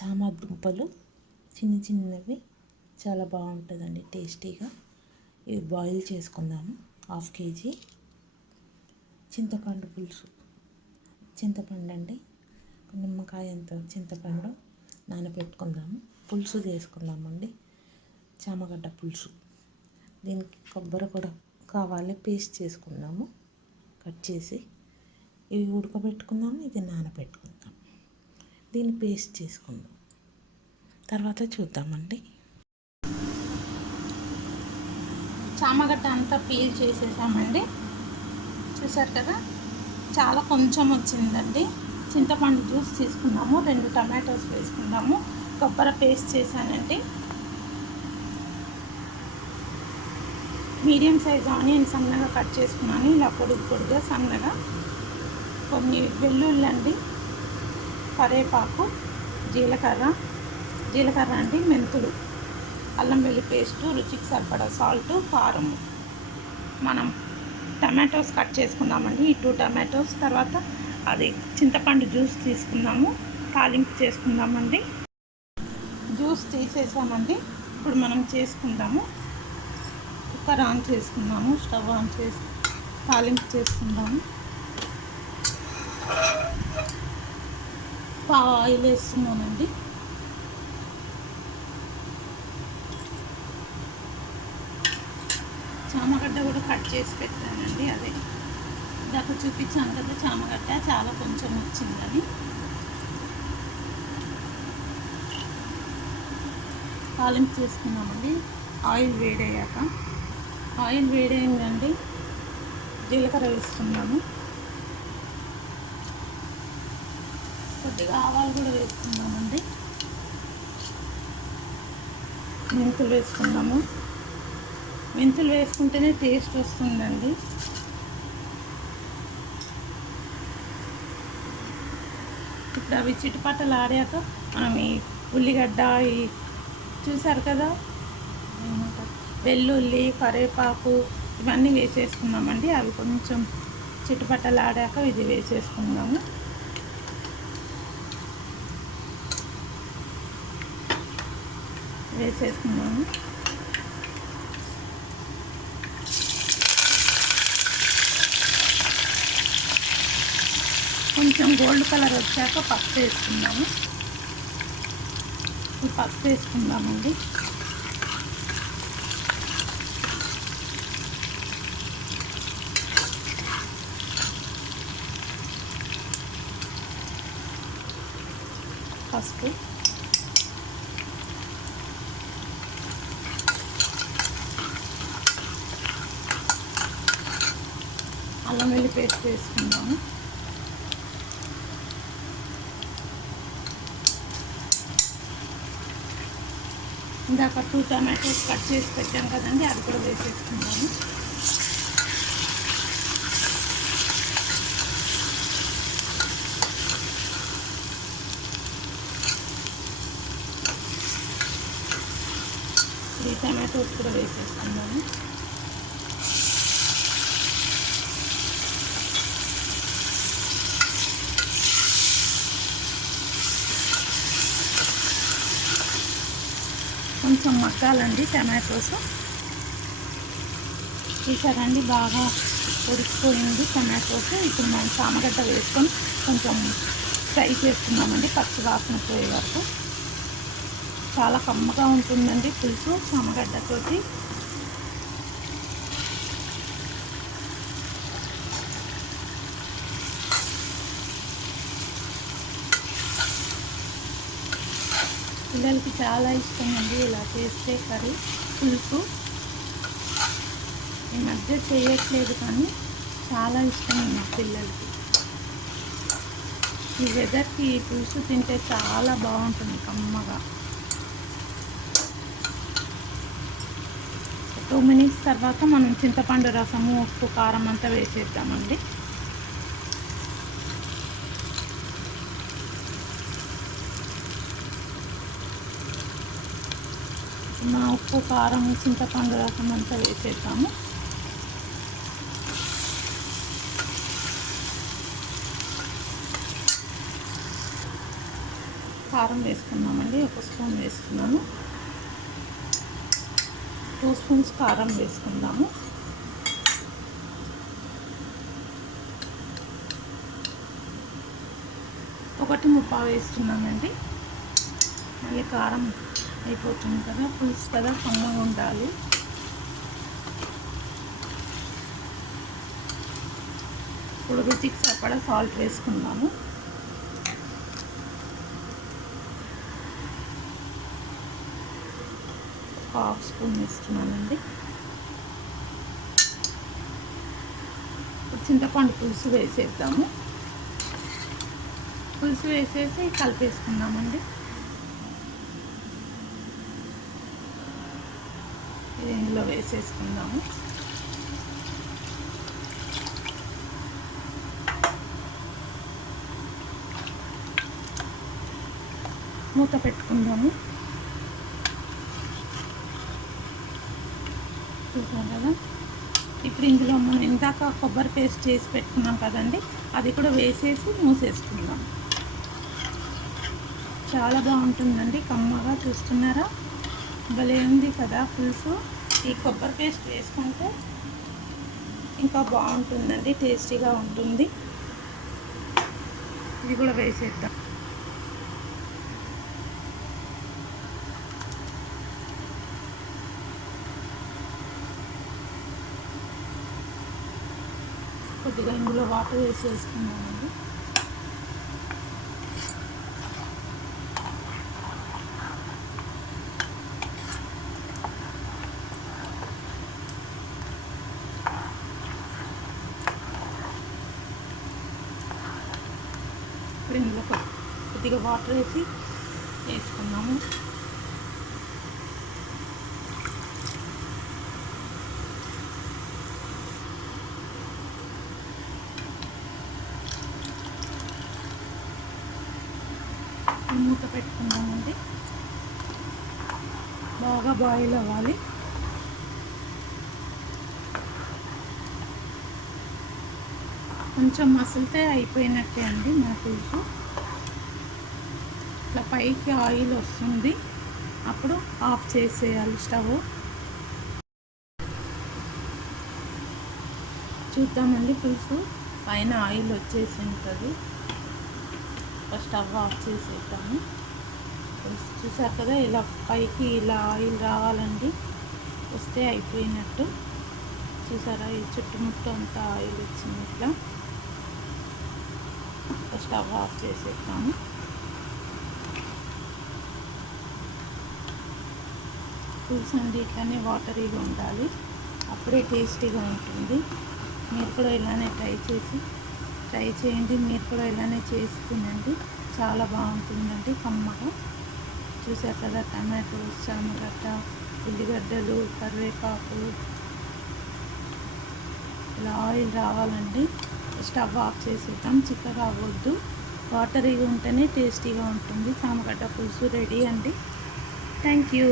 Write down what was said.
చామ దుంపలు చిన్న చిన్నవి చాలా బాగుంటుందండి టేస్టీగా. ఇవి బాయిల్ చేసుకుందాము. 1/2 kg చింతపండు పులుసు, చింతపండు అండి, నిమ్మకాయ అంత చింతపండు నానబెట్టుకుందాము. పులుసు చేసుకుందామండి, చామగడ్డ పులుసు. దీనికి కొబ్బరి కూడా కావాలి, పేస్ట్ చేసుకుందాము. కట్ చేసి ఇవి ఉడకబెట్టుకుందాము, ఇది నానబెట్టుకుందాం. దీన్ని పేస్ట్ చేసుకుందాం, తర్వాత చూద్దామండి. చామగడ్డ అంతా పీల్ చేసేసామండి. చూసారు కదా, చాలా కొంచెం వచ్చిందండి. చింతపండు జ్యూస్ తీసుకున్నాము, 2 టమాటోస్ వేసుకుందాము. కొబ్బరి పేస్ట్ చేశానండి. మీడియం సైజ్ ఆనియన్ సన్నగా కట్ చేసుకున్నాను, ఇలా పొడిగా సన్నగా. కొన్ని వెల్లుల్లి, కరివేపాకు, జీలకర్ర అండి, మెంతులు, అల్లం వెల్లుల్లి పేస్టు, రుచికి సరిపడా సాల్ట్, కారం. మనం టమాటోస్ కట్ చేసుకుందామండి, ఈ 2 టమాటోస్. తర్వాత అది చింతపండు జ్యూస్ తీసుకుందాము, తాలింపు చేసుకుందామండి. జ్యూస్ తీసేసామండి. ఇప్పుడు మనం చేసుకుందాము. కుక్కర్ ఆన్ చేసుకుందాము, స్టవ్ ఆన్ చేసి తాలింపు చేసుకుందాము. ఆయిల్ వేస్తున్నామండి. చామగడ్డ కూడా కట్ చేసి పెట్టానండి, అదే ఇందాక చూపించాను కదా, చామగడ్డ చాలా కొంచెం వచ్చిందని. తాలింపు చేసుకున్నామండి. ఆయిల్ వేడైందండి, జీలకర్ర వేసుకున్నాము. కొద్దిగా ఆవాలు కూడా వేసుకున్నామండి. మెంతులు వేసుకున్నాము. మెంతులు వేసుకుంటేనే టేస్ట్ వస్తుందండి. ఇప్పుడు అవి చిటపటలు ఆడాక మనం ఈ ఉల్లిగడ్డ, ఈ చూసారు కదా, వెల్లుల్లి, కరివేపాకు ఇవన్నీ వేసేసుకున్నామండి. అవి కొంచెం చిటపటలు ఆడాక ఇది వేసేసుకున్నాము. కొంచెం గోల్డ్ కలర్ వచ్చాక పసుపు వేసుకుందాము. ఈ పసుపు వేసుకుందామండి. పసుపు, అల్లం వెల్లుల్లి పేస్ట్ వేసుకుందాము. ఇందాక 2 టమాటోస్ కట్ చేసి పెట్టాం కదండి, అది కూడా వేసేసుకుందాము. ఈ టమాటోస్ కూడా వేసేసుకుందాము. కొంచెం మగ్గాలండి టమాటోస్. చూసారండి, బాగా ఉడికిపోయింది టమాటోస్. ఇప్పుడు మనం చామగడ్డ వేసుకొని కొంచెం ఫ్రై చేసుకున్నామండి, పచ్చి వాసన పోయే వరకు. చాలా కమ్మగా ఉంటుందండి పులుసు చామగడ్డతోటి. పిల్లలకి చాలా ఇష్టం అండి ఇలా చేస్తే కర్రీ, పులుసు. ఈ మధ్య చేయట్లేదు కానీ చాలా ఇష్టం మా పిల్లలకి. ఈ వెదర్కి ఈ పులుసు తింటే చాలా బాగుంటుంది, కమ్మగా. 2 minutes తర్వాత మనం చింతపండు రసము, ఉప్పు, కారం అంతా వేసేద్దామండి. ఉప్పు, కారం, చింతపండు రసం అంతా వేసేద్దాము. కారం వేసుకున్నామండి. 1 స్పూన్ వేస్తున్నాను. 2 స్పూన్స్ కారం వేసుకుందాము. ఒకటి ముప్పావు వేస్తున్నానండి. మళ్ళీ కారం అయిపోతుంది కదా, పులుసు కదా, కమ్మగా ఉండాలి. ఇప్పుడు రుచికి సరిపడా సాల్ట్ వేసుకుందాము. ఒక 1/2 స్పూన్ వేస్తున్నానండి. ఇప్పుడు చింతపండు పులుసు వేసేద్దాము. పులుసు వేసేసి కలిపేసుకుందామండి. ఇది ఇందులో వేసేసుకుందాము. మూత పెట్టుకుందాము. చూసాం కదా. ఇప్పుడు ఇందులో మనం ఇందాక కొబ్బరి పేస్ట్ చేసి పెట్టుకున్నాం కదండి, అది కూడా వేసేసి మూసేసుకుందాం. చాలా బాగుంటుందండి, కమ్మగా. చూస్తున్నారా, భలే ఉంది కదా పులుసు. ఈ కొబ్బరి పేస్ట్ వేసుకుంటే ఇంకా బాగుంటుందండి, టేస్టీగా ఉంటుంది. ఇది కూడా వేసేద్దాం. కొద్దిగా ఇందులో వాటర్ వేసేసుకున్నామండి. ఇప్పుడు ఇందులో కొద్దిగా వాటర్ వేసుకున్నాము. మూత పెట్టుకుందామండి. బాగా బాయిల్ అవ్వాలి. కొంచెం మసిలితే అయిపోయినట్టే అండి మన పులుసు. ఇట్లా పైకి ఆయిల్ వస్తుంది, అప్పుడు ఆఫ్ చేసేయాలి స్టవ్. చూద్దామండి, పులుసు పైన ఆయిల్ వచ్చేసి ఉంటుంది. స్టవ్ ఆఫ్ చేసేద్దాము. చూసారు కదా, ఇలా పైకి ఇలా ఆయిల్ రావాలండి, వస్తే అయిపోయినట్టు. చూసారా, ఈ చుట్టుముట్టు అంతా ఆయిల్ వచ్చింది. ఇట్లా స్టవ్ ఆఫ్ చేసేద్దాము. పులుసు అండి ఇట్లానే వాటరీగా ఉండాలి, అప్పుడే టేస్టీగా ఉంటుంది. మీరు కూడా ఇలానే ట్రై చేయండి. మీరు కూడా ఇలానే చేసి తినండి, చాలా బాగుంటుందండి, కమ్మగా. చూసారు కదా, టమాటోస్, చామగడ్డ, ఉల్లిగడ్డలు, కరివేపాకు, ఇలా ఆయిల్ రావాలండి. స్టవ్ ఆఫ్ చేసేద్దాం. చిక్కగా అవ్వద్దు, వాటరీగా ఉంటేనే టేస్టీగా ఉంటుంది. చామగడ్డ పులుసు రెడీ అండి. Thank you.